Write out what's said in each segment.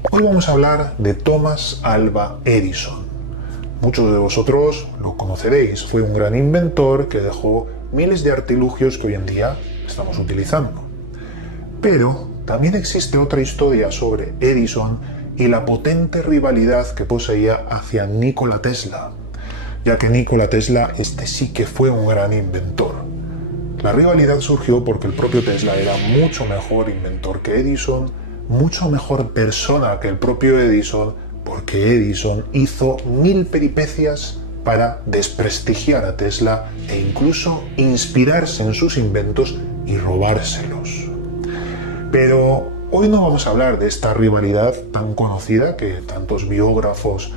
Hoy vamos a hablar de Thomas Alva Edison. Muchos de vosotros lo conoceréis, fue un gran inventor que dejó miles de artilugios que hoy en día estamos utilizando. Pero también existe otra historia sobre Edison y la potente rivalidad que poseía hacia Nikola Tesla, ya que Nikola Tesla sí que fue un gran inventor. La rivalidad surgió porque el propio Tesla era mucho mejor inventor que Edison, mucho mejor persona que el propio Edison, porque Edison hizo 1000 peripecias para desprestigiar a Tesla e incluso inspirarse en sus inventos y robárselos. Pero hoy no vamos a hablar de esta rivalidad tan conocida que tantos biógrafos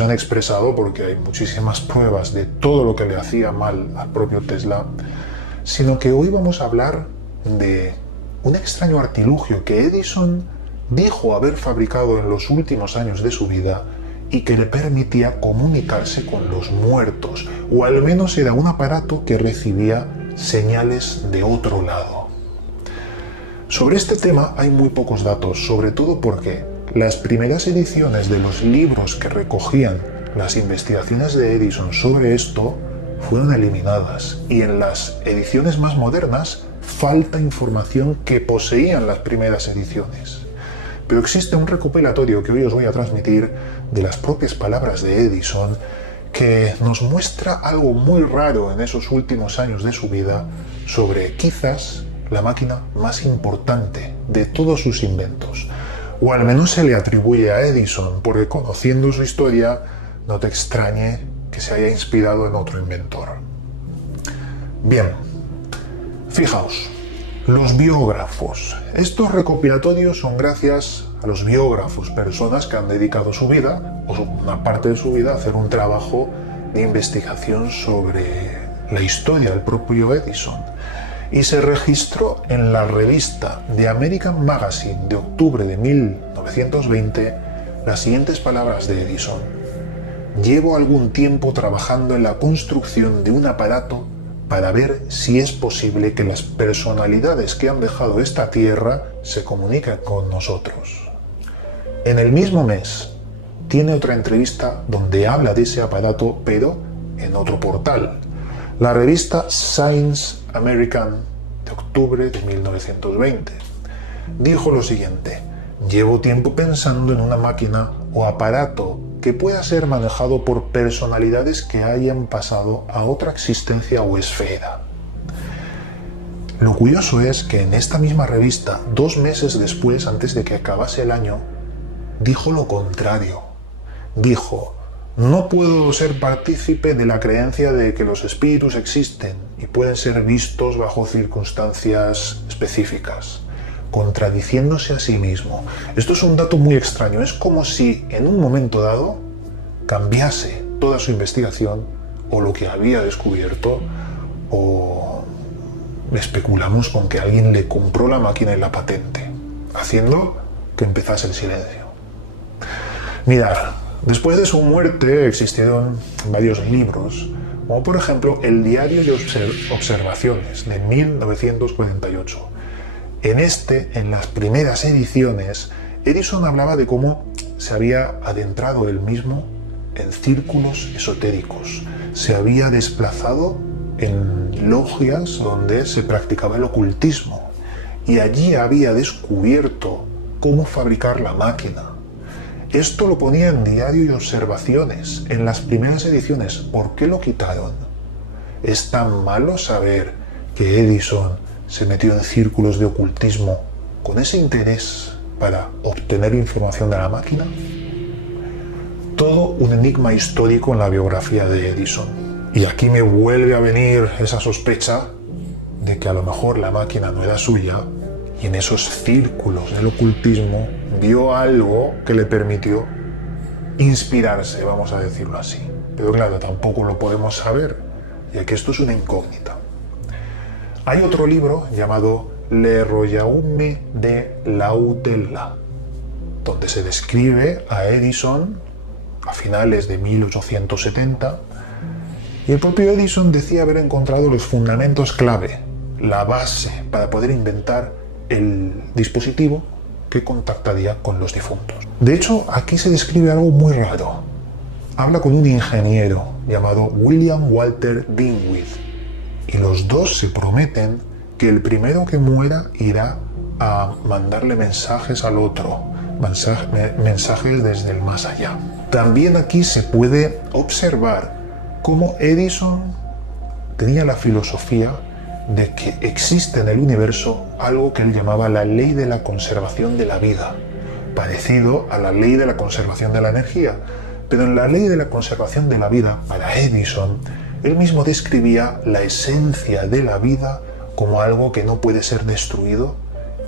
han expresado, porque hay muchísimas pruebas de todo lo que le hacía mal al propio Tesla, sino que hoy vamos a hablar de un extraño artilugio que Edison dijo haber fabricado en los últimos años de su vida y que le permitía comunicarse con los muertos, o al menos era un aparato que recibía señales de otro lado. Sobre este tema hay muy pocos datos, sobre todo porque las primeras ediciones de los libros que recogían las investigaciones de Edison sobre esto fueron eliminadas, y en las ediciones más modernas falta información que poseían las primeras ediciones. Pero existe un recopilatorio que hoy os voy a transmitir de las propias palabras de Edison, que nos muestra algo muy raro en esos últimos años de su vida sobre quizás la máquina más importante de todos sus inventos. O al menos se le atribuye a Edison, porque conociendo su historia no te extrañe que se haya inspirado en otro inventor. Bien, fijaos, los biógrafos. Estos recopilatorios son gracias a los biógrafos, personas que han dedicado su vida, o una parte de su vida, a hacer un trabajo de investigación sobre la historia del propio Edison. Y se registró en la revista The American Magazine de octubre de 1920 las siguientes palabras de Edison: llevo algún tiempo trabajando en la construcción de un aparato para ver si es posible que las personalidades que han dejado esta tierra se comuniquen con nosotros. En el mismo mes tiene otra entrevista donde habla de ese aparato, pero en otro portal, la revista Science American de octubre de 1920. Dijo lo siguiente: llevo tiempo pensando en una máquina o aparato que pueda ser manejado por personalidades que hayan pasado a otra existencia o esfera. Lo curioso es que en esta misma revista, 2 meses después, antes de que acabase el año, dijo lo contrario. Dijo: no puedo ser partícipe de la creencia de que los espíritus existen y pueden ser vistos bajo circunstancias específicas, contradiciéndose a sí mismo. Esto es un dato muy extraño. Es como si en un momento dado cambiase toda su investigación o lo que había descubierto, o especulamos con que alguien le compró la máquina y la patente, haciendo que empezase el silencio. Mirad, después de su muerte existieron varios libros, como por ejemplo el Diario de Observaciones de 1948. En las primeras ediciones, Edison hablaba de cómo se había adentrado él mismo en círculos esotéricos, se había desplazado en logias donde se practicaba el ocultismo, y allí había descubierto cómo fabricar la máquina. Esto lo ponía en Diario y Observaciones, en las primeras ediciones. ¿Por qué lo quitaron? ¿Es tan malo saber que Edison se metió en círculos de ocultismo con ese interés para obtener información de la máquina? Todo un enigma histórico en la biografía de Edison. Y aquí me vuelve a venir esa sospecha de que a lo mejor la máquina no era suya, y en esos círculos del ocultismo vio algo que le permitió inspirarse, vamos a decirlo así. Pero claro, tampoco lo podemos saber, ya que esto es una incógnita. Hay otro libro llamado Le Royaume de Lautella, donde se describe a Edison a finales de 1870, y el propio Edison decía haber encontrado los fundamentos clave, la base para poder inventar el dispositivo que contactaría con los difuntos. De hecho, aquí se describe algo muy raro. Habla con un ingeniero llamado William Walter Dinwiddie y los dos se prometen que el primero que muera irá a mandarle mensajes al otro, mensajes desde el más allá. También aquí se puede observar cómo Edison tenía la filosofía de que existe en el universo algo que él llamaba la ley de la conservación de la vida, parecido a la ley de la conservación de la energía. Pero en la ley de la conservación de la vida, para Edison, él mismo describía la esencia de la vida como algo que no puede ser destruido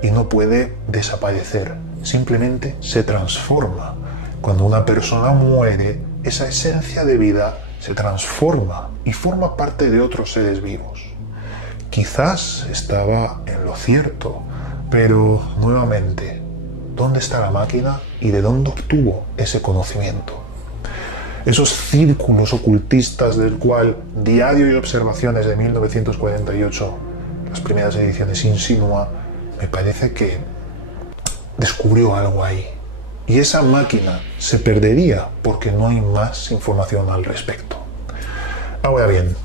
y no puede desaparecer, simplemente se transforma. Cuando una persona muere, esa esencia de vida se transforma y forma parte de otros seres vivos. Quizás estaba en lo cierto, pero nuevamente, ¿dónde está la máquina y de dónde obtuvo ese conocimiento? Esos círculos ocultistas del cual Diario y Observaciones de 1948, las primeras ediciones, insinúa, me parece que descubrió algo ahí. Y esa máquina se perdería porque no hay más información al respecto. Ahora bien,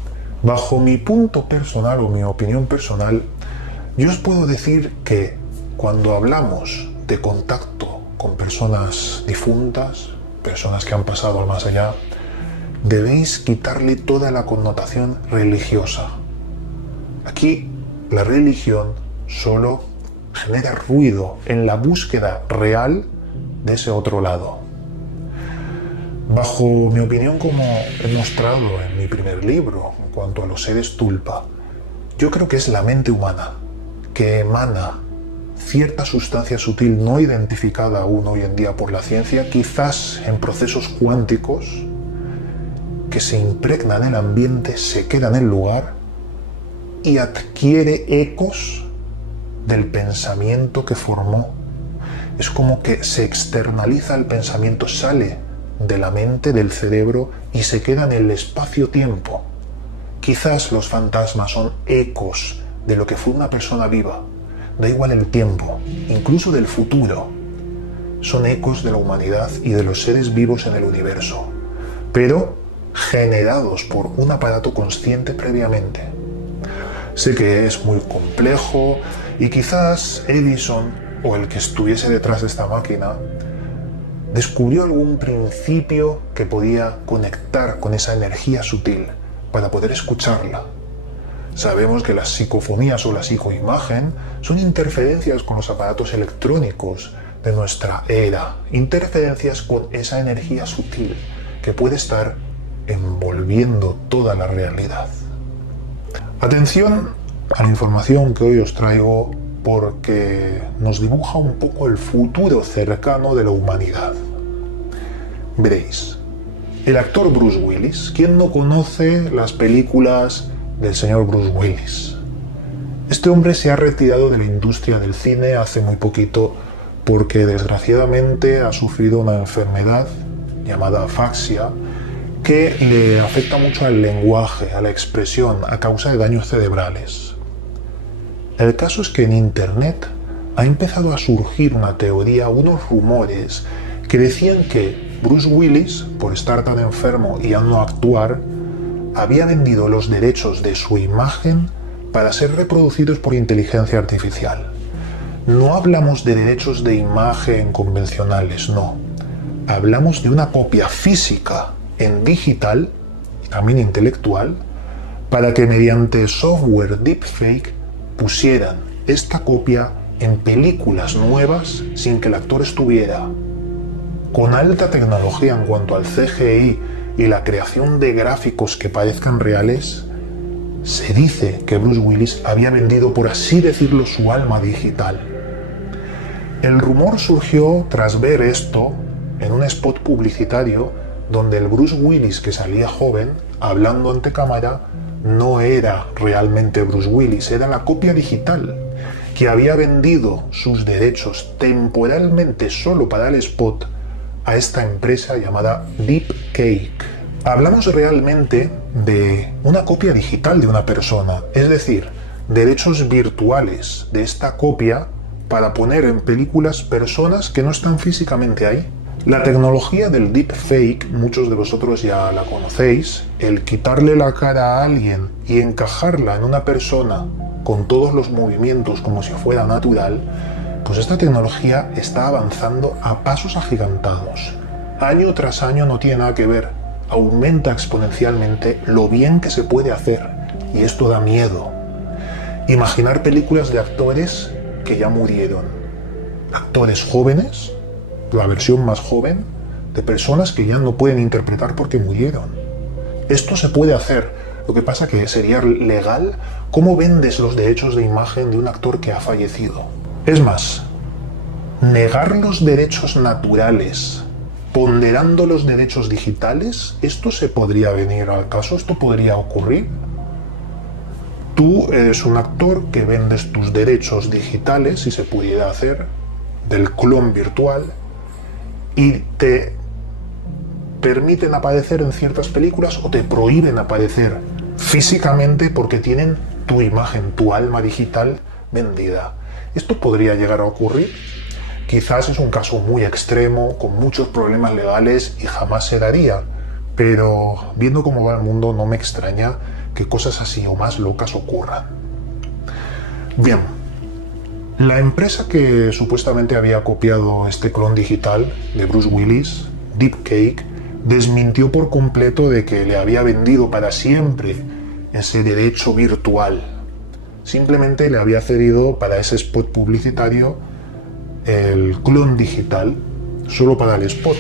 bajo mi punto personal o mi opinión personal, yo os puedo decir que cuando hablamos de contacto con personas difuntas, personas que han pasado al más allá, debéis quitarle toda la connotación religiosa. Aquí la religión solo genera ruido en la búsqueda real de ese otro lado. Bajo mi opinión, como he mostrado en mi primer libro, en cuanto a los seres tulpa, yo creo que es la mente humana que emana cierta sustancia sutil no identificada aún hoy en día por la ciencia, quizás en procesos cuánticos, que se impregna en el ambiente, se queda en el lugar y adquiere ecos del pensamiento que formó. Es como que se externaliza el pensamiento, sale de la mente, del cerebro y se queda en el espacio-tiempo. Quizás los fantasmas son ecos de lo que fue una persona viva. Da igual el tiempo, incluso del futuro. Son ecos de la humanidad y de los seres vivos en el universo, pero generados por un aparato consciente previamente. Sé que es muy complejo y quizás Edison, o el que estuviese detrás de esta máquina, descubrió algún principio que podía conectar con esa energía sutil para poder escucharla. Sabemos que las psicofonías o la psicoimagen son interferencias con los aparatos electrónicos de nuestra era, interferencias con esa energía sutil que puede estar envolviendo toda la realidad. Atención a la información que hoy os traigo porque nos dibuja un poco el futuro cercano de la humanidad. Veréis, el actor Bruce Willis, ¿quién no conoce las películas del señor Bruce Willis? Este hombre se ha retirado de la industria del cine hace muy poquito porque desgraciadamente ha sufrido una enfermedad llamada afaxia que le afecta mucho al lenguaje, a la expresión, a causa de daños cerebrales. El caso es que en Internet ha empezado a surgir una teoría, unos rumores que decían que Bruce Willis, por estar tan enfermo y al no actuar, había vendido los derechos de su imagen para ser reproducidos por inteligencia artificial. No hablamos de derechos de imagen convencionales, no. Hablamos de una copia física en digital y también intelectual para que mediante software deepfake pusieran esta copia en películas nuevas sin que el actor estuviera. Con alta tecnología en cuanto al CGI y la creación de gráficos que parezcan reales, se dice que Bruce Willis había vendido, por así decirlo, su alma digital. El rumor surgió tras ver esto en un spot publicitario donde el Bruce Willis que salía joven, hablando ante cámara, no era realmente Bruce Willis, era la copia digital, que había vendido sus derechos temporalmente solo para el spot a esta empresa llamada Deepcake. Hablamos realmente de una copia digital de una persona, es decir, derechos virtuales de esta copia para poner en películas personas que no están físicamente ahí. La tecnología del deepfake, muchos de vosotros ya la conocéis, el quitarle la cara a alguien y encajarla en una persona con todos los movimientos como si fuera natural, pues esta tecnología está avanzando a pasos agigantados. Año tras año no tiene nada que ver, aumenta exponencialmente lo bien que se puede hacer, y esto da miedo. Imaginar películas de actores que ya murieron, actores jóvenes, la versión más joven, de personas que ya no pueden interpretar porque murieron. Esto se puede hacer, lo que pasa que sería legal. ¿Cómo vendes los derechos de imagen de un actor que ha fallecido? Es más, negar los derechos naturales, ponderando los derechos digitales, ¿esto se podría venir al caso? ¿Esto podría ocurrir? Tú eres un actor que vendes tus derechos digitales, si se pudiera hacer, del clon virtual, y te permiten aparecer en ciertas películas o te prohíben aparecer físicamente porque tienen tu imagen, tu alma digital vendida. ¿Esto podría llegar a ocurrir? Quizás es un caso muy extremo, con muchos problemas legales y jamás se daría, pero viendo cómo va el mundo no me extraña que cosas así o más locas ocurran. Bien, la empresa que supuestamente había copiado este clon digital de Bruce Willis, Deepcake, desmintió por completo de que le había vendido para siempre ese derecho virtual. Simplemente le había cedido para ese spot publicitario el clon digital, solo para el spot.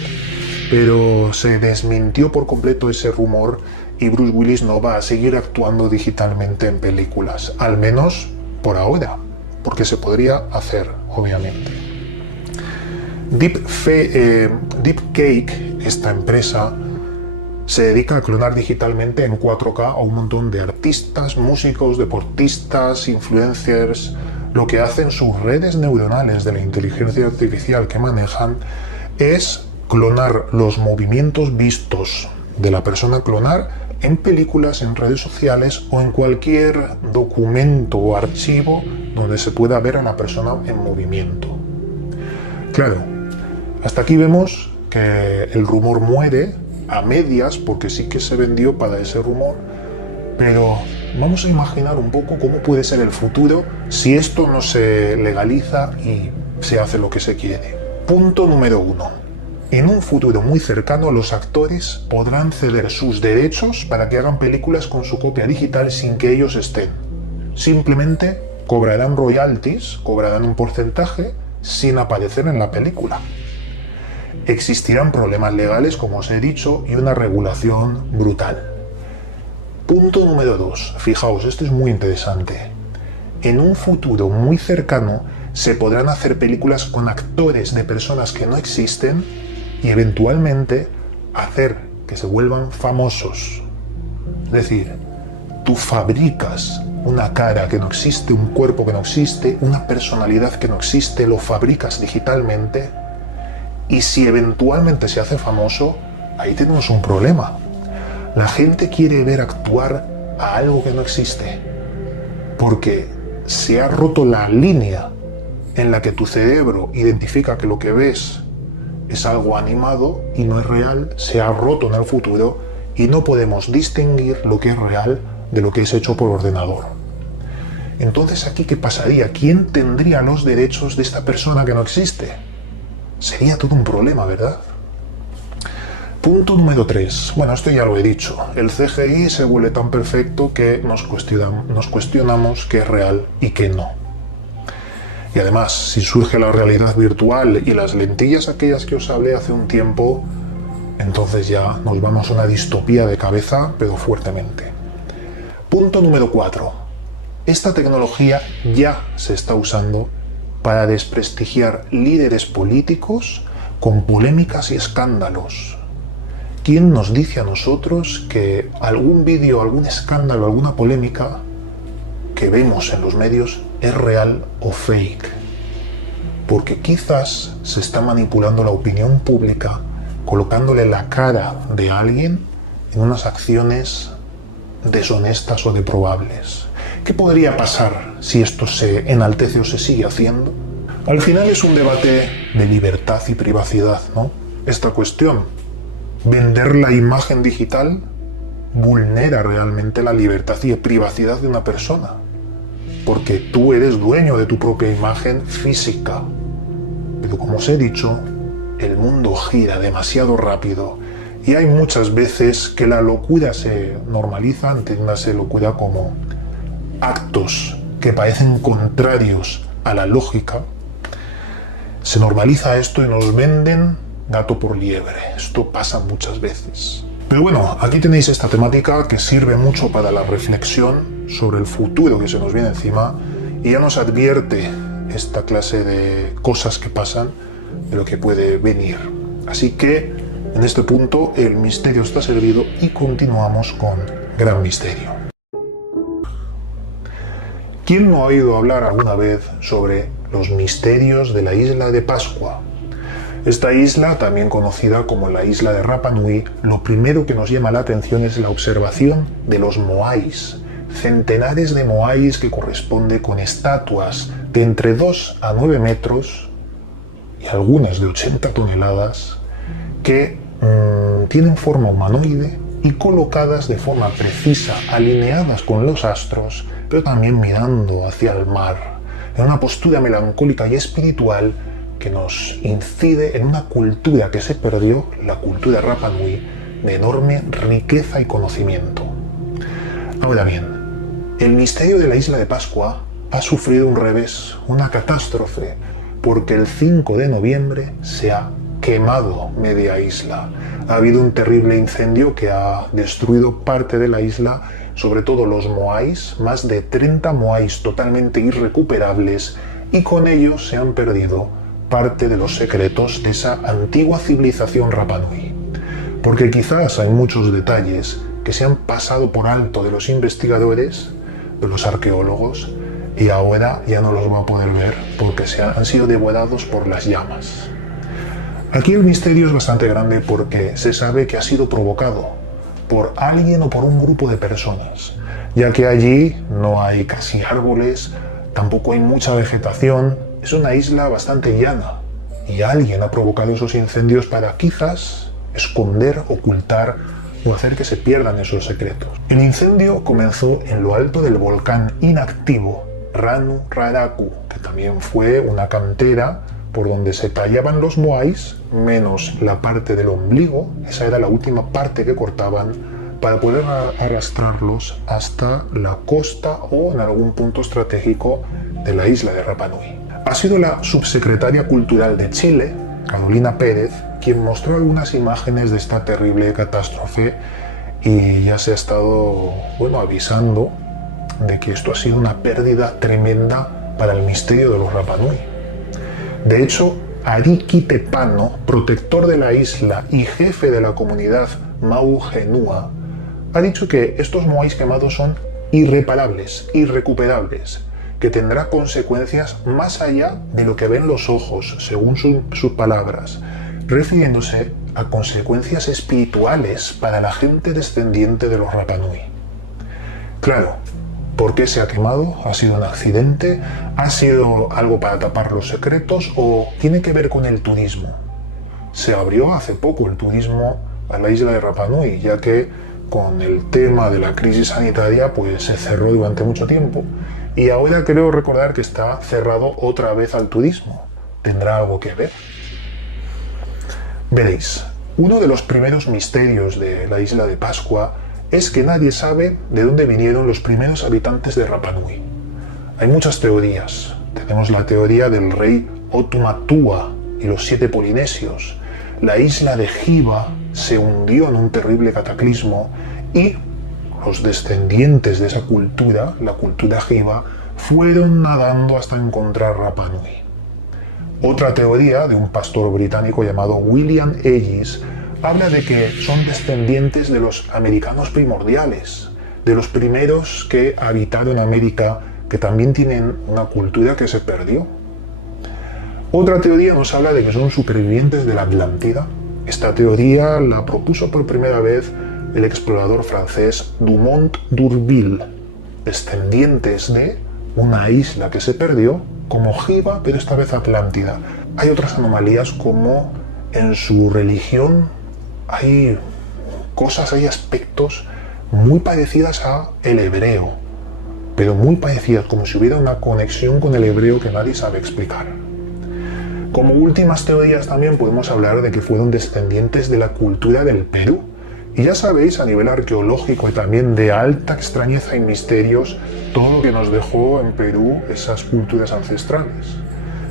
Pero se desmintió por completo ese rumor y Bruce Willis no va a seguir actuando digitalmente en películas, al menos por ahora, porque se podría hacer, obviamente. Deepcake, esta empresa, se dedica a clonar digitalmente en 4K a un montón de artistas, músicos, deportistas, influencers. Lo que hacen sus redes neuronales de la inteligencia artificial que manejan es clonar los movimientos vistos de la persona a clonar en películas, en redes sociales o en cualquier documento o archivo donde se pueda ver a la persona en movimiento. Claro, hasta aquí vemos que el rumor muere a medias porque sí que se vendió para ese rumor, pero vamos a imaginar un poco cómo puede ser el futuro si esto no se legaliza y se hace lo que se quiere. Punto número 1. En un futuro muy cercano, los actores podrán ceder sus derechos para que hagan películas con su copia digital sin que ellos estén. Simplemente cobrarán royalties, cobrarán un porcentaje sin aparecer en la película. Existirán problemas legales, como os he dicho, y una regulación brutal. Punto número 2. Fijaos, esto es muy interesante. En un futuro muy cercano se podrán hacer películas con actores de personas que no existen y eventualmente hacer que se vuelvan famosos. Es decir, tú fabricas una cara que no existe, un cuerpo que no existe, una personalidad que no existe, lo fabricas digitalmente y si eventualmente se hace famoso, ahí tenemos un problema. La gente quiere ver actuar a algo que no existe porque se ha roto la línea en la que tu cerebro identifica que lo que ves es algo animado y no es real, se ha roto en el futuro y no podemos distinguir lo que es real de lo que es hecho por ordenador. Entonces, ¿aquí qué pasaría? ¿Quién tendría los derechos de esta persona que no existe? Sería todo un problema, ¿verdad? Punto número 3. Bueno, esto ya lo he dicho. El CGI se vuelve tan perfecto que nos cuestionamos qué es real y qué no. Y además, si surge la realidad virtual y las lentillas aquellas que os hablé hace un tiempo, entonces ya nos vamos a una distopía de cabeza, pero fuertemente. Punto número 4. Esta tecnología ya se está usando para desprestigiar líderes políticos con polémicas y escándalos. ¿Quién nos dice a nosotros que algún vídeo, algún escándalo, alguna polémica que vemos en los medios es real o fake? Porque quizás se está manipulando la opinión pública colocándole la cara de alguien en unas acciones deshonestas o deprobables. ¿Qué podría pasar si esto se enaltece o se sigue haciendo? Al final es un debate de libertad y privacidad, ¿no? Esta cuestión, vender la imagen digital vulnera realmente la libertad y privacidad de una persona, porque tú eres dueño de tu propia imagen física. Pero como os he dicho, el mundo gira demasiado rápido y hay muchas veces que la locura se normaliza, entiéndase locura como actos que parecen contrarios a la lógica. Se normaliza esto y nos venden gato por liebre. Esto pasa muchas veces. Pero bueno, aquí tenéis esta temática que sirve mucho para la reflexión sobre el futuro que se nos viene encima y ya nos advierte esta clase de cosas que pasan de lo que puede venir. Así que en este punto el misterio está servido y continuamos con Gran Misterio. ¿Quién no ha oído hablar alguna vez sobre los misterios de la isla de Pascua? Esta isla, también conocida como la isla de Rapa Nui, lo primero que nos llama la atención es la observación de los moais, centenares de moais que corresponde con estatuas de entre 2 a 9 metros y algunas de 80 toneladas que tienen forma humanoide y colocadas de forma precisa, alineadas con los astros, pero también mirando hacia el mar, en una postura melancólica y espiritual que nos incide en una cultura que se perdió, la cultura Rapa Nui, de enorme riqueza y conocimiento. Ahora bien, el misterio de la isla de Pascua ha sufrido un revés, una catástrofe, porque el 5 de noviembre se ha quemado media isla. Ha habido un terrible incendio que ha destruido parte de la isla, sobre todo los moais, más de 30 moais totalmente irrecuperables, y con ellos se han perdido parte de los secretos de esa antigua civilización Rapa Nui. Porque quizás hay muchos detalles que se han pasado por alto de los investigadores, de los arqueólogos, y ahora ya no los va a poder ver porque han sido devorados por las llamas. Aquí el misterio es bastante grande porque se sabe que ha sido provocado por alguien o por un grupo de personas, ya que allí no hay casi árboles, tampoco hay mucha vegetación, es una isla bastante llana y alguien ha provocado esos incendios para quizás esconder, ocultar o hacer que se pierdan esos secretos. El incendio comenzó en lo alto del volcán inactivo Ranu Raraku, que también fue una cantera por donde se tallaban los moais, menos la parte del ombligo, esa era la última parte que cortaban para poder arrastrarlos hasta la costa o en algún punto estratégico de la isla de Rapa Nui. Ha sido la subsecretaria cultural de Chile, Carolina Pérez, quien mostró algunas imágenes de esta terrible catástrofe y ya se ha estado avisando de que esto ha sido una pérdida tremenda para el misterio de los Rapa Nui. De hecho, Ari Kitepano, protector de la isla y jefe de la comunidad Mau Genua, ha dicho que estos moais quemados son irreparables, irrecuperables, que tendrá consecuencias más allá de lo que ven los ojos, según sus palabras, refiriéndose a consecuencias espirituales para la gente descendiente de los Rapa Nui. Claro, ¿por qué se ha quemado? ¿Ha sido un accidente? ¿Ha sido algo para tapar los secretos? ¿O tiene que ver con el turismo? Se abrió hace poco el turismo a la isla de Rapa Nui, ya que con el tema de la crisis sanitaria pues se cerró durante mucho tiempo y ahora creo recordar que está cerrado otra vez al turismo. ¿Tendrá algo que ver? Veréis, uno de los primeros misterios de la isla de Pascua es que nadie sabe de dónde vinieron los primeros habitantes de Rapa Nui. Hay muchas teorías. Tenemos la teoría del rey Otumatua y los 7 polinesios. La isla de Hiva se hundió en un terrible cataclismo y los descendientes de esa cultura, la cultura Hiva, fueron nadando hasta encontrar Rapa Nui. Otra teoría de un pastor británico llamado William Ellis habla de que son descendientes de los americanos primordiales, de los primeros que habitaron América, que también tienen una cultura que se perdió. Otra teoría nos habla de que son supervivientes de la Atlántida. Esta teoría la propuso por primera vez el explorador francés Dumont d'Urville, descendientes de una isla que se perdió como ojiva, pero esta vez atlántida. Hay otras anomalías como en su religión hay cosas, hay aspectos muy parecidas a el hebreo, pero muy parecidas, como si hubiera una conexión con el hebreo que nadie sabe explicar. Como últimas teorías también podemos hablar de que fueron descendientes de la cultura del Perú. Y ya sabéis, a nivel arqueológico y también de alta extrañeza y misterios, todo lo que nos dejó en Perú esas culturas ancestrales.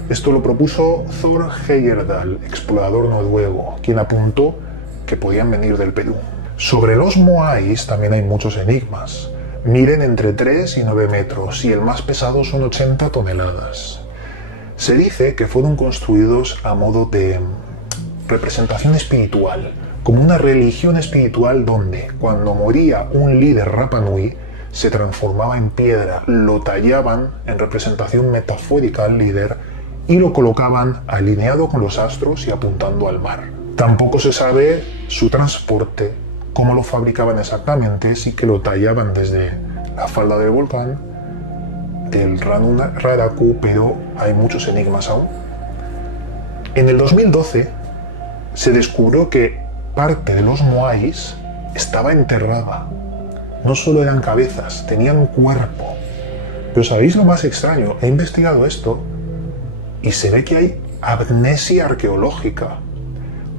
Esto lo propuso Thor Heyerdahl, explorador noruego, quien apuntó que podían venir del Perú. Sobre los moais también hay muchos enigmas. Miden entre 3 y 9 metros y el más pesado son 80 toneladas. Se dice que fueron construidos a modo de representación espiritual, como una religión espiritual donde, cuando moría un líder Rapa Nui, se transformaba en piedra, lo tallaban en representación metafórica al líder y lo colocaban alineado con los astros y apuntando al mar. Tampoco se sabe su transporte, cómo lo fabricaban exactamente, sí que lo tallaban desde la falda del volcán, del Raraku, pero hay muchos enigmas aún. En el 2012 se descubrió que parte de los moais estaba enterrada. No solo eran cabezas, tenían cuerpo. Pero ¿sabéis lo más extraño? He investigado esto y se ve que hay amnesia arqueológica,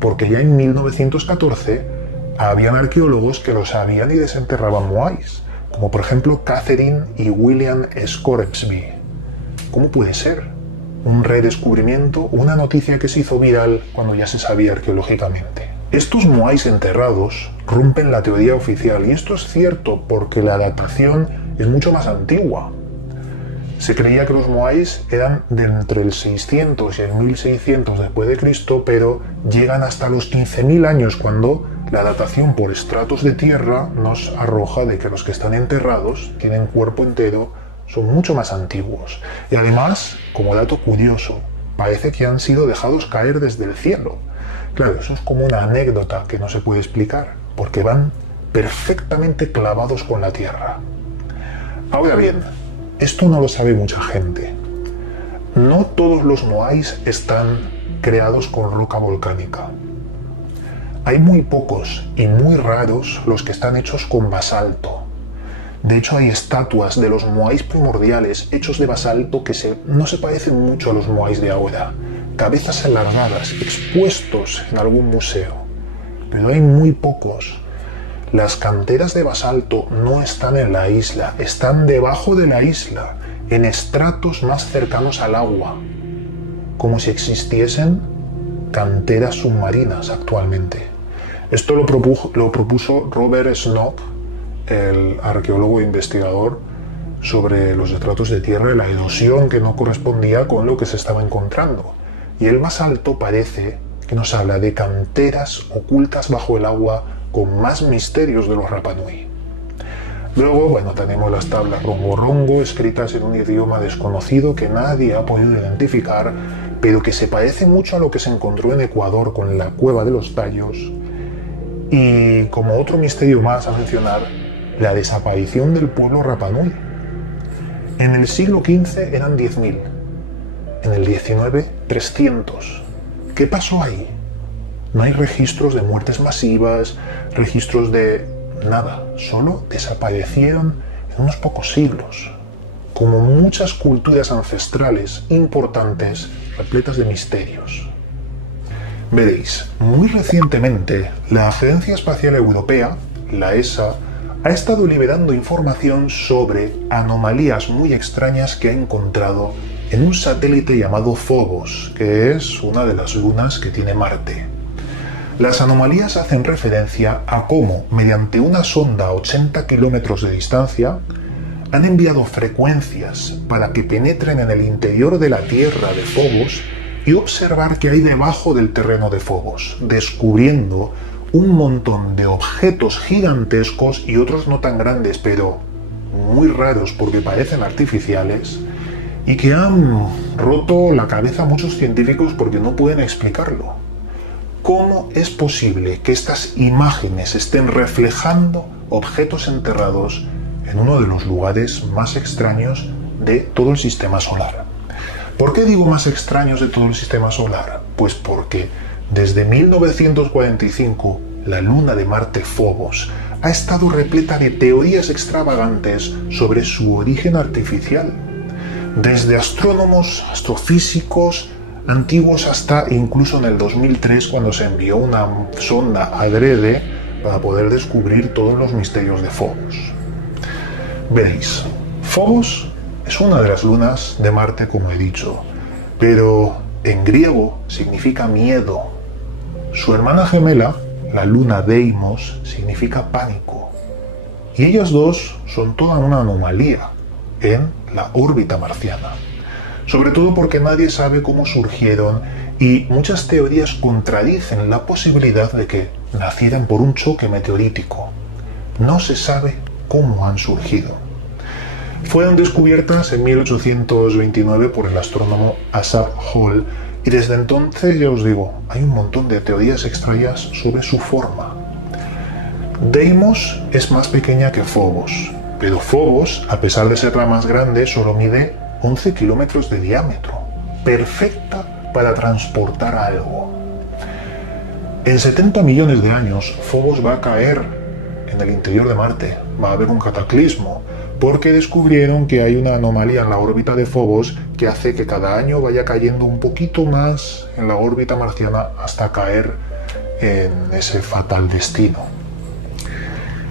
porque ya en 1914 habían arqueólogos que lo sabían y desenterraban moais, como por ejemplo Catherine y William Scoresby. ¿Cómo puede ser? Un redescubrimiento, una noticia que se hizo viral cuando ya se sabía arqueológicamente. Estos moais enterrados rompen la teoría oficial, y esto es cierto porque la datación es mucho más antigua. Se creía que los moais eran de entre el 600 y el 1600 después de Cristo, pero llegan hasta los 15.000 años cuando la datación por estratos de tierra nos arroja de que los que están enterrados tienen cuerpo entero, son mucho más antiguos. Y además, como dato curioso, parece que han sido dejados caer desde el cielo. Claro, eso es como una anécdota que no se puede explicar, porque van perfectamente clavados con la tierra. Ahora bien, esto no lo sabe mucha gente. No todos los moais están creados con roca volcánica. Hay muy pocos y muy raros los que están hechos con basalto. De hecho, hay estatuas de los moais primordiales hechos de basalto que no se parecen mucho a los moais de ahora. Cabezas alargadas, expuestos en algún museo. Pero hay muy pocos. Las canteras de basalto no están en la isla, están debajo de la isla, en estratos más cercanos al agua, como si existiesen canteras submarinas actualmente. Esto lo propuso Robert Snow, el arqueólogo e investigador, sobre los estratos de tierra y la erosión que no correspondía con lo que se estaba encontrando. Y el basalto parece que nos habla de canteras ocultas bajo el agua con más misterios de los Rapa Nui. Luego, bueno, tenemos las tablas rongo-rongo escritas en un idioma desconocido que nadie ha podido identificar, pero que se parece mucho a lo que se encontró en Ecuador con la Cueva de los Tallos. Y como otro misterio más a mencionar, la desaparición del pueblo Rapa Nui. En el siglo XV eran 10.000, en el XIX 300. ¿Qué pasó ahí? No hay registros de muertes masivas, registros de nada, solo desaparecieron en unos pocos siglos, como muchas culturas ancestrales importantes repletas de misterios. Veréis, muy recientemente la Agencia Espacial Europea, la ESA, ha estado liberando información sobre anomalías muy extrañas que ha encontrado en un satélite llamado Phobos, que es una de las lunas que tiene Marte. Las anomalías hacen referencia a cómo, mediante una sonda a 80 kilómetros de distancia, han enviado frecuencias para que penetren en el interior de la Tierra de Phobos y observar qué hay debajo del terreno de Phobos, descubriendo un montón de objetos gigantescos y otros no tan grandes, pero muy raros porque parecen artificiales, y que han roto la cabeza a muchos científicos porque no pueden explicarlo. ¿Cómo es posible que estas imágenes estén reflejando objetos enterrados en uno de los lugares más extraños de todo el sistema solar? ¿Por qué digo más extraños de todo el sistema solar? Pues porque desde 1945 la luna de Marte Phobos ha estado repleta de teorías extravagantes sobre su origen artificial. Desde astrónomos, astrofísicos antiguos hasta incluso en el 2003 cuando se envió una sonda adrede para poder descubrir todos los misterios de Phobos. Veréis, Phobos es una de las lunas de Marte, como he dicho, pero en griego significa miedo. Su hermana gemela, la luna Deimos, significa pánico. Y ellas dos son toda una anomalía en la órbita marciana. Sobre todo porque nadie sabe cómo surgieron y muchas teorías contradicen la posibilidad de que nacieran por un choque meteorítico. No se sabe cómo han surgido. Fueron descubiertas en 1829 por el astrónomo Asaph Hall y desde entonces, ya os digo, hay un montón de teorías extrañas sobre su forma. Deimos es más pequeña que Phobos, pero Phobos, a pesar de ser la más grande, solo mide 11 kilómetros de diámetro, perfecta para transportar algo. En 70 millones de años, Phobos va a caer en el interior de Marte, va a haber un cataclismo, porque descubrieron que hay una anomalía en la órbita de Phobos que hace que cada año vaya cayendo un poquito más en la órbita marciana hasta caer en ese fatal destino.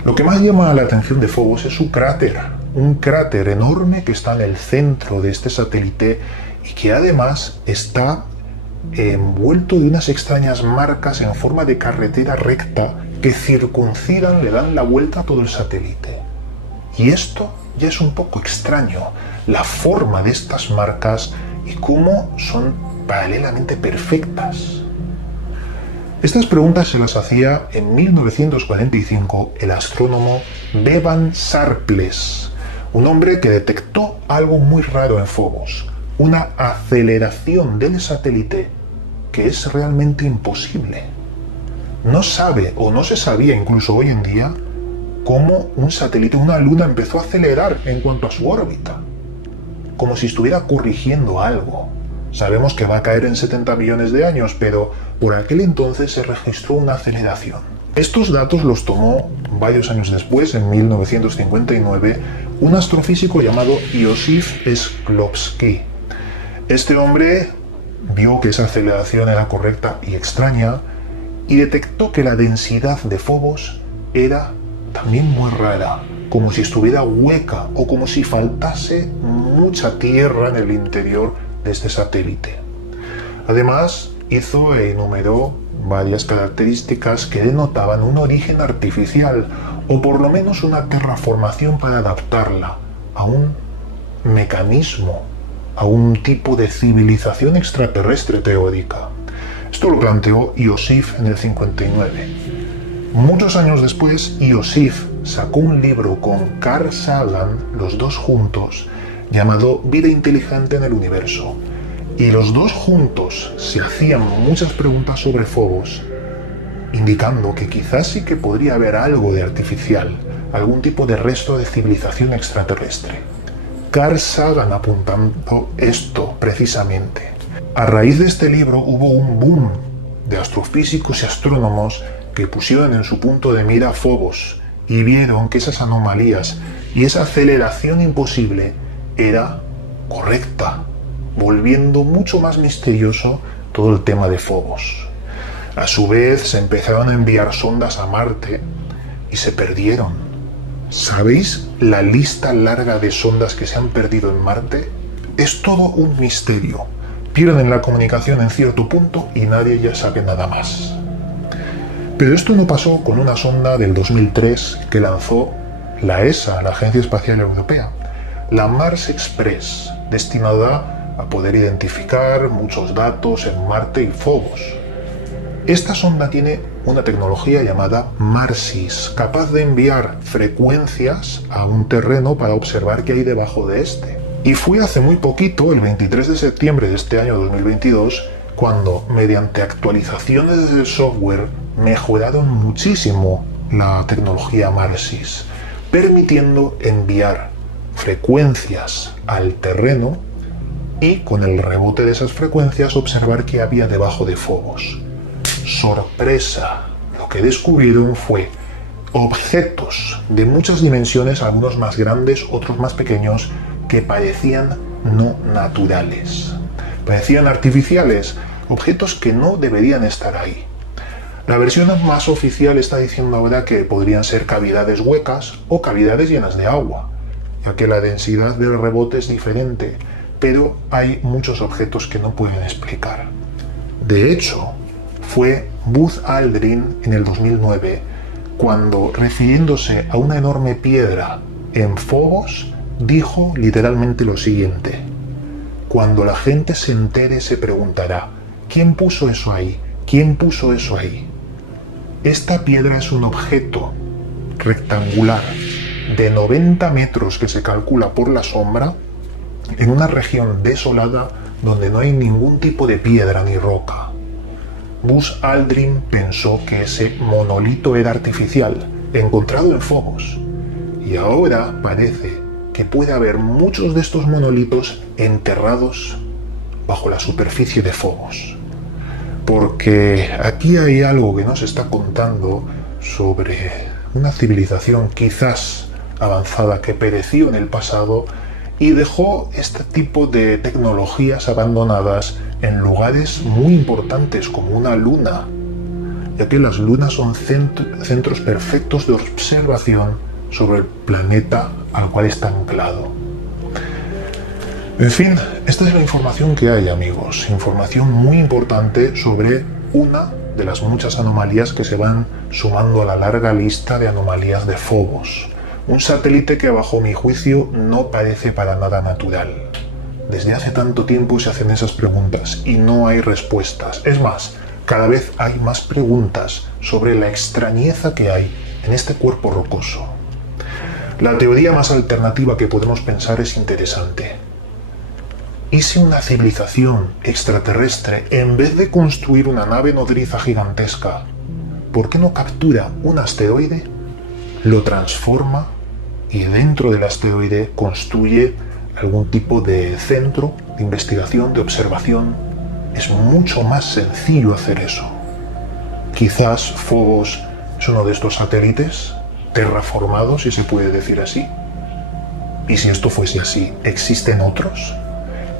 Lo que más llama la atención de Phobos es su cráter, un cráter enorme que está en el centro de este satélite y que además está envuelto de unas extrañas marcas en forma de carretera recta que circuncidan, le dan la vuelta a todo el satélite. Y esto ya es un poco extraño, la forma de estas marcas y cómo son paralelamente perfectas. Estas preguntas se las hacía en 1945 el astrónomo Bevan Sharpless, un hombre que detectó algo muy raro en Phobos, una aceleración del satélite que es realmente imposible. No sabe, o no se sabía incluso hoy en día, cómo un satélite, una luna, empezó a acelerar en cuanto a su órbita, como si estuviera corrigiendo algo. Sabemos que va a caer en 70 millones de años, pero por aquel entonces se registró una aceleración. Estos datos los tomó varios años después, en 1959, un astrofísico llamado Iosif Shklovsky. Este hombre vio que esa aceleración era correcta y extraña y detectó que la densidad de Phobos era también muy rara, como si estuviera hueca o como si faltase mucha tierra en el interior de este satélite. Además, hizo e enumeró varias características que denotaban un origen artificial o por lo menos una terraformación para adaptarla a un mecanismo, a un tipo de civilización extraterrestre teórica. Esto lo planteó Iosif en el 59. Muchos años después, Iosif sacó un libro con Carl Sagan, los dos juntos, llamado Vida inteligente en el universo. Y los dos juntos se hacían muchas preguntas sobre Phobos, indicando que quizás sí que podría haber algo de artificial, algún tipo de resto de civilización extraterrestre. Carl Sagan apuntando esto precisamente. A raíz de este libro hubo un boom de astrofísicos y astrónomos que pusieron en su punto de mira Phobos y vieron que esas anomalías y esa aceleración imposible era correcta, volviendo mucho más misterioso todo el tema de Phobos. A su vez se empezaron a enviar sondas a Marte y se perdieron. ¿Sabéis la lista larga de sondas que se han perdido en Marte? Es todo un misterio. Pierden la comunicación en cierto punto y nadie ya sabe nada más. Pero esto no pasó con una sonda del 2003 que lanzó la ESA, la Agencia Espacial Europea, la Mars Express, destinada a poder identificar muchos datos en Marte y Phobos. Esta sonda tiene una tecnología llamada MARSIS, capaz de enviar frecuencias a un terreno para observar qué hay debajo de este. Y fue hace muy poquito, el 23 de septiembre de este año 2022, cuando, mediante actualizaciones del software, mejoraron muchísimo la tecnología MARSIS, permitiendo enviar frecuencias al terreno y con el rebote de esas frecuencias observar qué había debajo de Phobos. Sorpresa, lo que descubrieron fue objetos de muchas dimensiones, algunos más grandes, otros más pequeños, que parecían no naturales. Parecían artificiales, objetos que no deberían estar ahí. La versión más oficial está diciendo ahora que podrían ser cavidades huecas o cavidades llenas de agua, ya que la densidad del rebote es diferente, pero hay muchos objetos que no pueden explicar. De hecho, fue Buzz Aldrin en el 2009 cuando, refiriéndose a una enorme piedra en Phobos, dijo literalmente lo siguiente: cuando la gente se entere se preguntará, ¿quién puso eso ahí? ¿Quién puso eso ahí? Esta piedra es un objeto rectangular de 90 metros que se calcula por la sombra en una región desolada donde no hay ningún tipo de piedra ni roca. Buzz Aldrin pensó que ese monolito era artificial, encontrado en Phobos, y ahora parece que puede haber muchos de estos monolitos enterrados bajo la superficie de Phobos. Porque aquí hay algo que nos está contando sobre una civilización quizás avanzada que pereció en el pasado y dejó este tipo de tecnologías abandonadas en lugares muy importantes como una luna, ya que las lunas son centros perfectos de observación sobre el planeta al cual está anclado. En fin, esta es la información que hay, amigos. Información muy importante sobre una de las muchas anomalías que se van sumando a la larga lista de anomalías de Phobos. Un satélite que, bajo mi juicio, no parece para nada natural. Desde hace tanto tiempo se hacen esas preguntas y no hay respuestas. Es más, cada vez hay más preguntas sobre la extrañeza que hay en este cuerpo rocoso. La teoría más alternativa que podemos pensar es interesante. ¿Y si una civilización extraterrestre, en vez de construir una nave nodriza gigantesca, ¿por qué no captura un asteroide, lo transforma y dentro del asteroide construye algún tipo de centro de investigación, de observación? Es mucho más sencillo hacer eso. Quizás Phobos es uno de estos satélites terraformados, si se puede decir así. ¿Y si esto fuese así, existen otros?